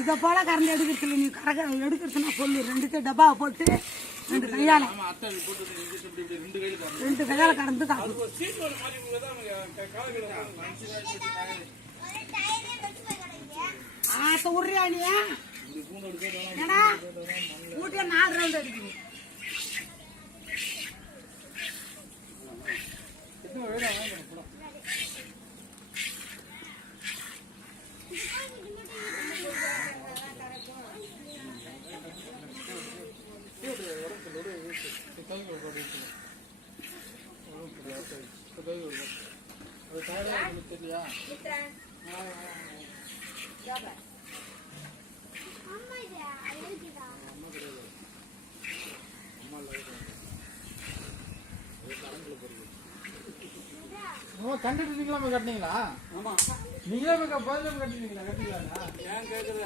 இதை போல கறந்து எடுக்கிறதுல நீ எடுக்கிறதுனா சொல்லு. 2 டப்பாவை போட்டு 2 கையால 2 கையால கடந்து காட்டு. ஆசை உரியானியா ஏன்னா ஊட்டிய 4 ரவுண்ட் அடிக்கணும். கண்டுட்டு கட்டினீங்களா? ஆமா, நீங்களே பதில கட்டினீங்களா? கட்டிங்களா? ஏன் கேட்கல?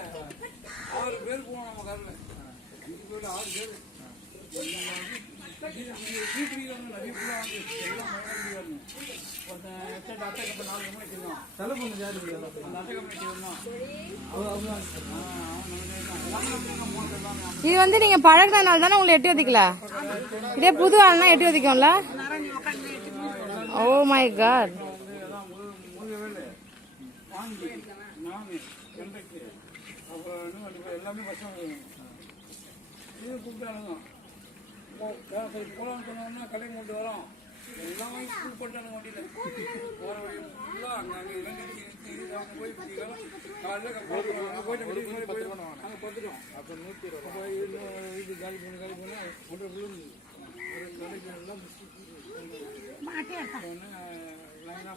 6 பேர் போனோம் நம்ம காரில். 5 பேர் 6 பேர் இது வந்து நீங்க பழகினால தானே உங்களை எட்டி வதிக்கல. இதே புது ஆள்னா எட்டி வதிக்கும்ல. Oh my God. போலான்னு சொன்னோம்னா கடை கொண்டு வரோம். எல்லாமே ஸ்கூல் போட்டானுங்க வண்டியில். போகிற வழி ஃபுல்லாக அங்கே இலங்கை போய் காலையில் போயிட்டு வெளியே போயிடுவோம். நாங்கள் பார்த்துட்டோம். அப்போ 120 இது காலி பண்ணி ஒன்றரை விழுந்து கடைக்கு எல்லாம் லைனாக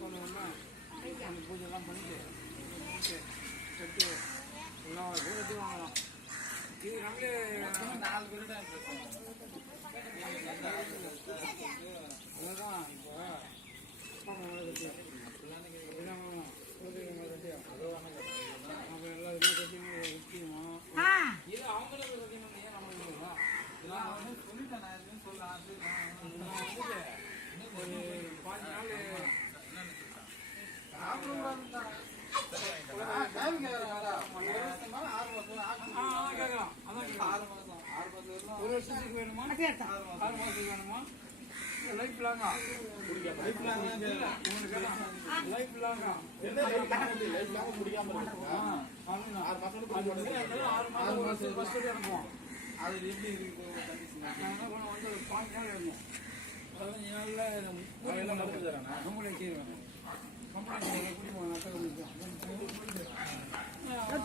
போனோம்னா அந்த பூஜைலாம் பண்ணிட்டு கட்டி எல்லா தூரத்தையும் வாங்கலாம். இது நம்மளே 4 பேர் தான் இருக்கோம். அதுதான் இப்போ நம்ம எல்லா இதுலையும் கட்டிங்க முக்கியமாக இது அவங்களுக்கு கட்டினோம். ஏன் நம்மளுக்கு இதெல்லாம் வந்து சொல்லிட்டேன். நான் எதுவும் சொல்லலாம். ஒரு 5 நாள் ஒரு வருஷத்துக்கு வேணுமா? 6 மாதத்துக்கு வேணுமா? லைஃப் லாங்கா? லைஃப் லாங்கா? லைஃப் லாங்கா? 6 மாதம் ஃபஸ்ட் அனுப்புவோம். அது எப்படி இருக்கு? நான் என்ன பண்ண வந்து 5 நாள் வேணும். 15 நாளில் ரொம்ப வச்சுருவேன்.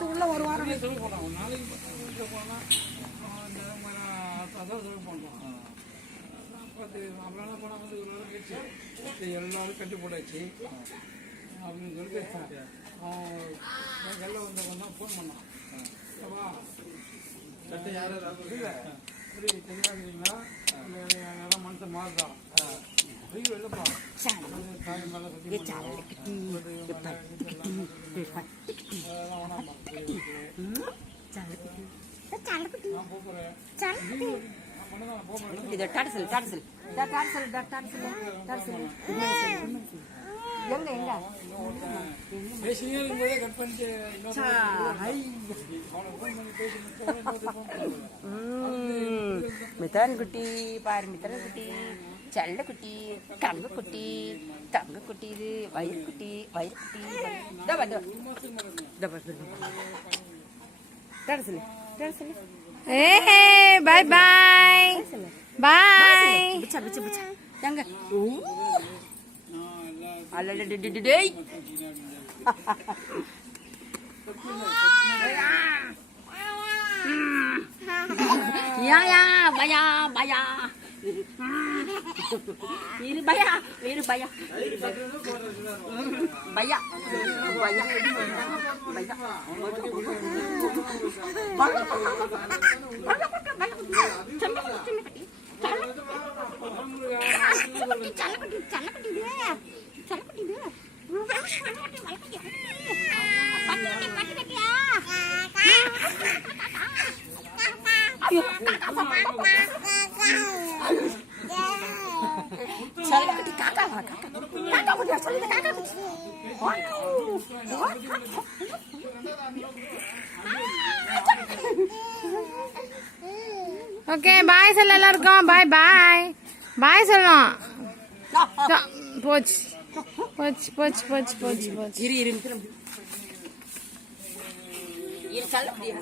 உள்ள ஒரு வாரம் செலவு பண்ணலாம். ஒரு நாளைக்கு போனால் அதான் செலவு பண்ணுறோம். அப்புறம் போனால் வந்து ஒரு நாள் கழிச்சு எல்லாரும் கட்டி போட்டாச்சு அப்படின்னு சொல்லி வெளில வந்தவங்க தான் ஃபோன் பண்ணான். சட்டை யாரும் இல்லை சரி தெளிவாக இருக்கீங்களா? யாரும் மனுஷன் மாறுதான் வெள்ளப்பா தாய் மேலே மித்ரன் குட்டி பாரு, மித்ரன் குட்டி, செல்ல குட்டி, தங்க குட்டி, தங்க குட்டி, இது வயிறு குட்டி, வயிறு குட்டி. பாய் பாய் பாய். எங்க அல்லடே யா யா பயா பயா இரு பயா இரு பயா பயா பயா செல்லக்குட்டி காக்கா காக்கா குட்டியா சொல்லுங்க காக்கா குட்டி ஓகே பாய் சொல்ல எல்லாருக்கும் பாய் பாய் பாய் சொல்லலாம் போச்சு போச்சு போச்சு போச்சு போச்சு போச்சு இரு சொல்ல முடியா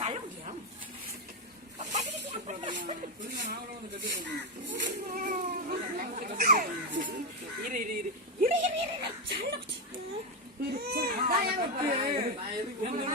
சொல்ல முடியா இரு சொல்ல முடியா